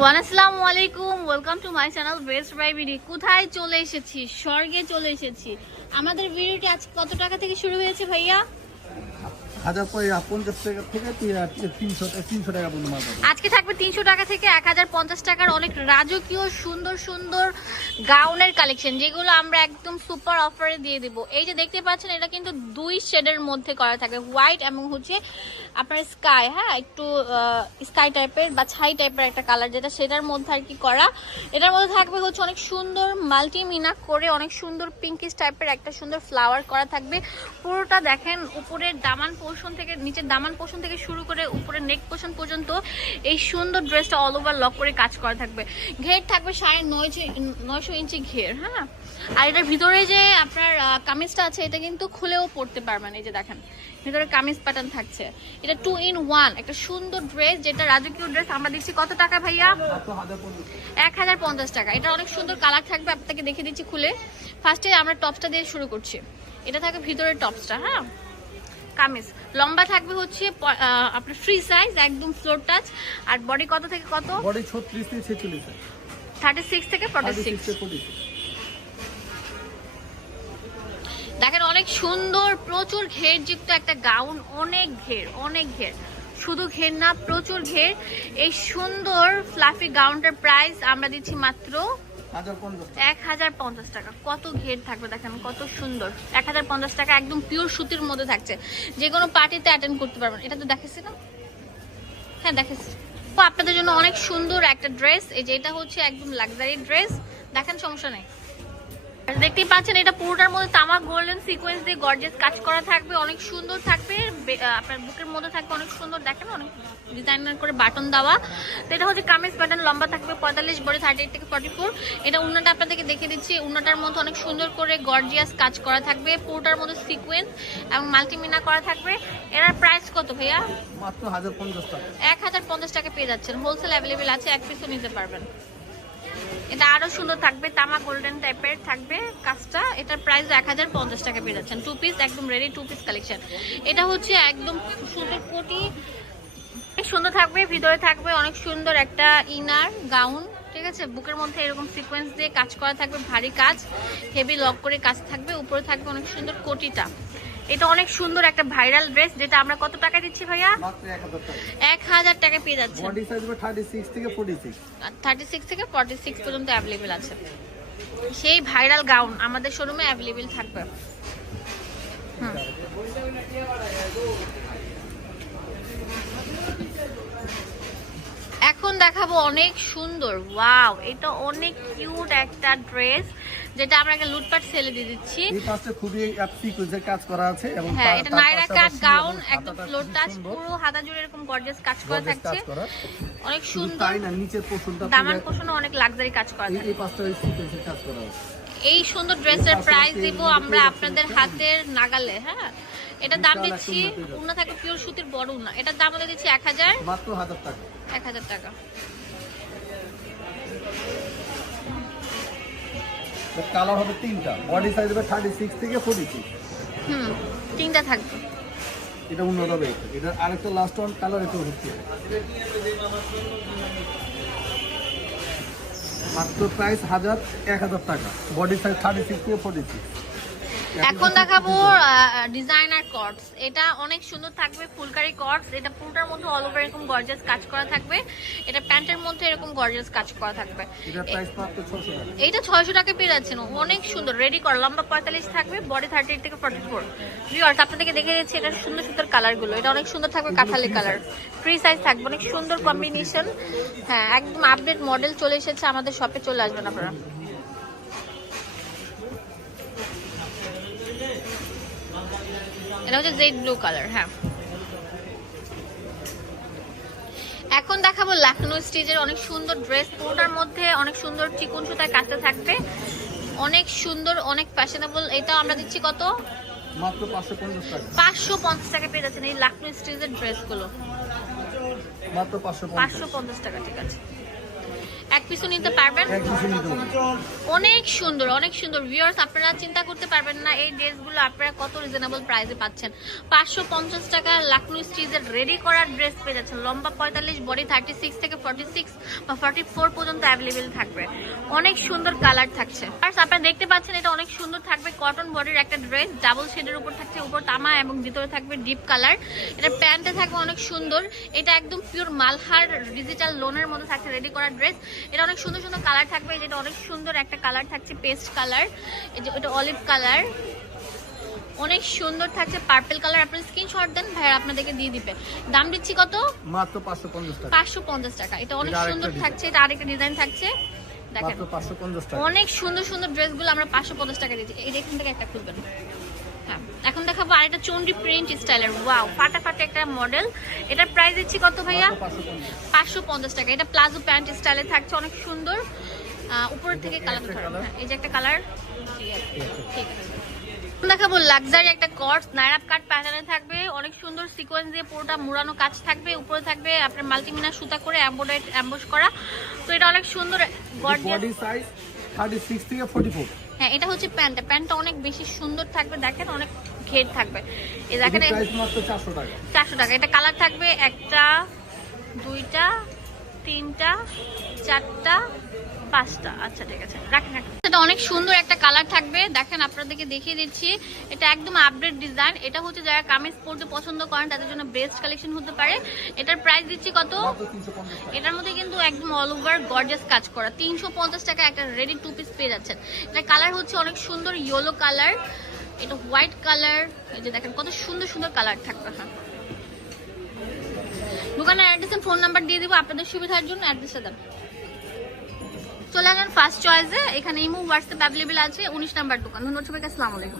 Everyone আসসালামু আলাইকুম। Welcome to my channel best buy কোথায় চলে এসেছি? স্বর্গে চলে এসেছি। আমাদের ভিডিওটি আজ কত টাকা থেকে শুরু হয়েছে ভাইয়া? আজকে থাকবে তিনশো টাকা থেকে এক হাজার পঞ্চাশ টাকার অনেক রাজকীয়, সুন্দর সুন্দর গাউনের কালেকশন যেগুলো আমরা একদম সুপার দিয়ে এই যে দেখতে পাচ্ছেন, এটা কিন্তু দুই মধ্যে করা হোয়াইট এবং হচ্ছে আপনার স্কাই হ্যাঁ? একটু স্কাই টাইপের বা ছাই টাইপের একটা কালার যেটা সেটার মধ্যে আর কি করা। এটার মধ্যে থাকবে হচ্ছে অনেক সুন্দর মাল্টিমিনা করে অনেক সুন্দর পিঙ্কিশ টাইপের একটা সুন্দর ফ্লাওয়ার করা থাকবে। পুরোটা দেখেন, উপরের দামান পোর্শন থেকে, নিচের দামান পোর্শন থেকে শুরু করে উপরে নেক পোর্শন পর্যন্ত এই সুন্দর ড্রেসটা অল ওভার লক করে কাজ করা থাকবে। ঘের থাকবে সাড়ে নয়শো নয়শো ইঞ্চি ঘের হ্যাঁ? আর এটার ভিতরে যে আপনার কামিজটা আছে, এটা কিন্তু খুলেও পড়তে পারবেন এই যে দেখেন। ভিতরে কামিজ প্যাটার্ন থাকছে। এটা টু ইন ওয়ান একটা সুন্দর ড্রেস যেটা রাজকীয় ড্রেস আমরা দিচ্ছি কত টাকা ভাইয়া? এক হাজার পঞ্চাশ টাকা। এটা অনেক সুন্দর কালার থাকবে, আপনাকে দেখে দিচ্ছি খুলে। ফার্স্টে আমরা টপসটা দিয়ে শুরু করছি। এটা থাকে ভিতরের টপসটা হ্যাঁ? কামিজ। লম্বা থাকবে হচ্ছে আপনার ফ্রি সাইজ একদম ফ্লোর টাচ আর বডি কত থেকে কত? বডি ছত্রিশ থেকে ছেচল্লিশ থার্টি সিক্স থেকে ফর্টি সিক্স দেখেন অনেক সুন্দর প্রচুর ঘেরযুক্ত একটা গাউন অনেক ঘের অনেক ঘের। শুধু ঘের না প্রচুর ঘের। এই সুন্দর ফ্লাফি গাউনটার প্রাইস আমরা দিচ্ছি মাত্র এক হাজার পঞ্চাশ টাকা। কত থাকবে দেখেন, কত সুন্দর। এক হাজার পঞ্চাশ টাকা একদম পিওর সুতির মধ্যে থাকছে। যে কোনো পার্টিতে অ্যাটেন্ড করতে পারবেন। এটা তো দেখেছি না? হ্যাঁ দেখেছি আপনাদের জন্য অনেক সুন্দর একটা ড্রেস এই যে এটা হচ্ছে একদম লাক্সারি ড্রেস দেখেন সমস্যা নেই। দেখতেই পাচ্ছেন এটা পুরোটার মধ্যে তামাক গোল্ডেন সিকোয়েন্স দিয়ে গর্জেস কাজ করা থাকবে অনেক সুন্দর থাকবে আপনার বুকের মধ্যে থাকবে অনেক সুন্দর দেখেন অনেক ডিজাইনার করে বাটন দেওয়া। তো এটা হচ্ছে কামিজ বাটন লম্বা থাকবে পঁয়তাল্লিশ বড় থার্টি এইট থেকে ফর্টি ফোর এটা উন্নাটা আপনাদেরকে দেখে দিচ্ছি উন্নাটার মধ্যে অনেক সুন্দর করে গর্জিয়াস কাজ করা থাকবে পুরোটার মধ্যে সিকোয়েন্স এবং মাল্টিমিনা করা থাকবে। এটার প্রাইস কত ভাইয়া? মাত্র হাজার পঞ্চাশ টাকা। এক হাজার পঞ্চাশ টাকা পেয়ে যাচ্ছেন। হোলসেল অ্যাভেলেবেল আছে এক পিসও নিতে পারবেন। এটা আরও সুন্দর থাকবে, তামা গোল্ডেন টাইপের থাকবে কাজটা। এটার প্রাইস এক হাজার পঞ্চাশ টাকা পেয়ে যাচ্ছেন। টু পিস একদম রেডি টু পিস কালেকশন এটা হচ্ছে একদম সুন্দর কোটি। সুন্দর থাকবে, ভিতরে থাকবে অনেক সুন্দর একটা ইনার গাউন ঠিক আছে? বুকের মধ্যে এরকম সিকোয়েন্স দিয়ে কাজ করা থাকবে, ভারী কাজ। হেভি লক করে কাজ থাকবে, উপরে থাকবে অনেক সুন্দর কোটিটা। এটা অনেক সুন্দর একটা ভাইরাল ড্রেস যেটা আমরা কত টাকা দিচ্ছি ভাইয়া? এক হাজার টাকা। পেয়ে যাচ্ছে থার্টি সিক্স থেকে ফর্টি সিক্স পর্যন্ত অ্যাভেলেবেল আছে। সেই ভাইরাল গাউন আমাদের শোরুমে অ্যাভেলেবেল থাকবে। হুম। এখন দেখাবো অনেক সুন্দর। ওয়াও এটা অনেক কিউট একটা ড্রেস যেটা আমরা একটা লুটপাট সেলে দিয়ে দিচ্ছি। এই পাশটা খুবই সিকুয়েন্সের কাজ করা আছে এবং হ্যাঁ এটা নাইরা কাট গাউন একদম ফ্লোর টাচ পুরো হাতা জুড়ে এরকম গর্জিয়াস কাজ করা থাকছে। অনেক সুন্দর। তাই না নিচের পোর্শনটা দামান পোষণও অনেক লাক্সারি কাজ করা থাকে। এই পাশটা সিকুয়েন্সের কাজ করা আছে। এই সুন্দর ড্রেসের প্রাইস দিব আমরা আপনাদের হাতের নাগালে হ্যাঁ? এটা দাম দিচ্ছি উনা থাকে পিওর সুতির বড় উন্না এটার দাম আমরা দিচ্ছি এক হাজার। মাত্র হাজার টাকা। এক হাজার টাকা। কালার হবে তিনটা। বডি সাইজ হবে থার্টি সিক্স থেকে ফোর্টি সিক্স হুম তিনটা থাকবে। এটা উন্নত হবে। এটা আরেকটা লাস্ট ওয়ান কালার এটা হচ্ছে। মাত্র প্রাইস হাজার এক হাজার টাকা। বডি সাইজ থার্টি সিক্স থেকে ফোর্টি সিক্স এখন দেখাবো ডিজাইনার কর্ডস এটা অনেক সুন্দর থাকবে ফুলকারি কর্ডস এটা পুরোটার মধ্যে অল ওভার এরকম গর্জিয়াস কাজ করা থাকবে। এটা প্যান্টের মধ্যে এরকম গর্জিয়াস কাজ করা থাকবে। এইটা ছয়শো টাকা পেয়ে যাচ্ছেন। অনেক সুন্দর রেডি কর। লম্বা পঁয়তাল্লিশ থাকবে বডি থার্টি থেকে ফর্টি ফোর ভিওর্স আপনাদেরকে দেখে দিচ্ছি এটা সুন্দর সুন্দর কালারগুলো এটা অনেক সুন্দর থাকবে কাঁঠালি কালার ফ্রি সাইজ থাকবে অনেক সুন্দর কম্বিনেশন হ্যাঁ একদম আপডেট মডেল চলে এসেছে আমাদের শপে চলে আসবেন আপনারা। এটা হচ্ছে জেড ব্লু কালার হ্যাঁ। এখন দেখাবো লাখনৌ স্টিচের অনেক সুন্দর ড্রেস পুরোটার মধ্যে অনেক সুন্দর চিকন সুতায় কাজটা থাকবে। অনেক সুন্দর অনেক ফ্যাশনেবল এটা আমরা দিচ্ছি কত? পাঁচশো পঞ্চাশ টাকা। পেয়ে যাচ্ছেন এই লাখনৌ স্টিচের ড্রেসগুলো। মাত্র পাঁচশো পঞ্চাশ টাকা ঠিক আছে। এক পিসও নিতে পারবেন। অনেক সুন্দর অনেক সুন্দর। ভিউয়ার্স আপনারা চিন্তা করতে পারবেন না এই ড্রেসগুলো আপনারা কত রিজনেবল প্রাইসে পাচ্ছেন। পাঁচশো পঞ্চাশ টাকা লাকনু স্টিচের রেডি করার ড্রেস পেয়ে যাচ্ছেন। লম্বা পঁয়তাল্লিশ বডি থার্টি সিক্স থেকে ফর্টি সিক্স বা ফর্টি ফোর পর্যন্ত অ্যাভেলেবেল থাকবে। অনেক সুন্দর কালার থাকছে। আর আপনারা দেখতে পাচ্ছেন এটা অনেক সুন্দর থাকবে। কটন বডির একটা ড্রেস ডাবল শেডের উপর থাকছে উপর তামা এবং ভিতরে থাকবে ডিপ কালার এটা প্যান্টে থাকবে অনেক সুন্দর। এটা একদম পিওর মালহার ডিজিটাল লোনের মধ্যে থাকছে রেডি করা ড্রেস এটা অনেক সুন্দর সুন্দর কালার থাকবে যেটা অনেক সুন্দর একটা কালার থাকছে পেস্ট কালার। এই যে এটা অলিভ কালার। অনেক সুন্দর থাকছে পার্পল কালার। আপনার স্ক্রিনশট দেন ভাইয়া আপনাদেরকে দিয়ে দিবে। দাম দিচ্ছি কত? মাত্র পাঁচশো পঞ্চাশ টাকা। পাঁচশো পঞ্চাশ টাকা। এটা অনেক সুন্দর থাকছে এটা আরেকটা ডিজাইন থাকছে। দেখেন। অনেক সুন্দর সুন্দর ড্রেসগুলো আমরা পাঁচশো পঞ্চাশ টাকা দিচ্ছি এই এখান থেকে একটা খুলবেন। হ্যাঁ এখন দেখাবো আর আরেকটা চন্ডি প্রিন্ট স্টাইলের। ওয়াও ফাটাফাটি একটা মডেল এটার প্রাইস দিচ্ছি কত ভাইয়া? পাঁচশো পঞ্চাশ টাকা। এটা প্লাজো প্যান্ট স্টাইলে থাকছে অনেক সুন্দর। উপরের থেকে কালার একটা এই যে একটা কালার ঠিক আছে। ঠিক আছে। দেখাবো লাক্সারি একটা কটস নাইরাপ কাট প্যাটার্নে থাকবে। অনেক সুন্দর সিকোয়েন্স দিয়ে পুরোটা মুড়ানো কাজ থাকবে। উপরে থাকবে আপনার মাল্টিমিনার সুতা করে এম্বয়ডারি এম্বস করা। তো এটা অনেক সুন্দর বডি সাইজ থার্টি সিক্স থেকে ফোর্টি ফোর হ্যাঁ এটা হচ্ছে প্যান্টটা। প্যান্টটা অনেক বেশি সুন্দর থাকবে দেখেন অনেক ঘের থাকবে। এই দেখেন চারশো টাকা। এটা কালার থাকবে একটা দুইটা তিনটা, চারটা, পাঁচটা। আচ্ছা ঠিক আছে। রাখেন রাখেন। এটা অনেক সুন্দর একটা কালার থাকবে। দেখেন, আপনাদেরকে দেখিয়ে দিচ্ছি। এটা একদম আপডেট ডিজাইন এটা হচ্ছে যারা কামিজ পরতে পছন্দ করেন, তাদের জন্য বেস্ট কালেকশন হতে পারে। এটার প্রাইস দিচ্ছি কত? এটার মধ্যে কিন্তু একদম অল ওভার গর্জাস কাজ করা। তিনশো পঞ্চাশ টাকা একটা রেডি টু পিস পেয়ে যাচ্ছেন। এটা কালার হচ্ছে অনেক সুন্দর ইয়েলো কালার এটা হোয়াইট কালার এই যে দেখেন, কত সুন্দর সুন্দর কালার থাকবে। হ্যাঁ। দোকানের অ্যাড্রেস ফোন নাম্বার দিয়ে দিব, আপনাদের সুবিধার জন্য অ্যাড্রেসটা দেন চলে আসেন ফার্স্ট চয়েসে এখানে ইমো হোয়াটসঅ্যাপ অ্যাভেলেবেল আছে, উনিশ নাম্বার দোকান। ধন্যবাদ সবাইকে, আসসালামু আলাইকুম।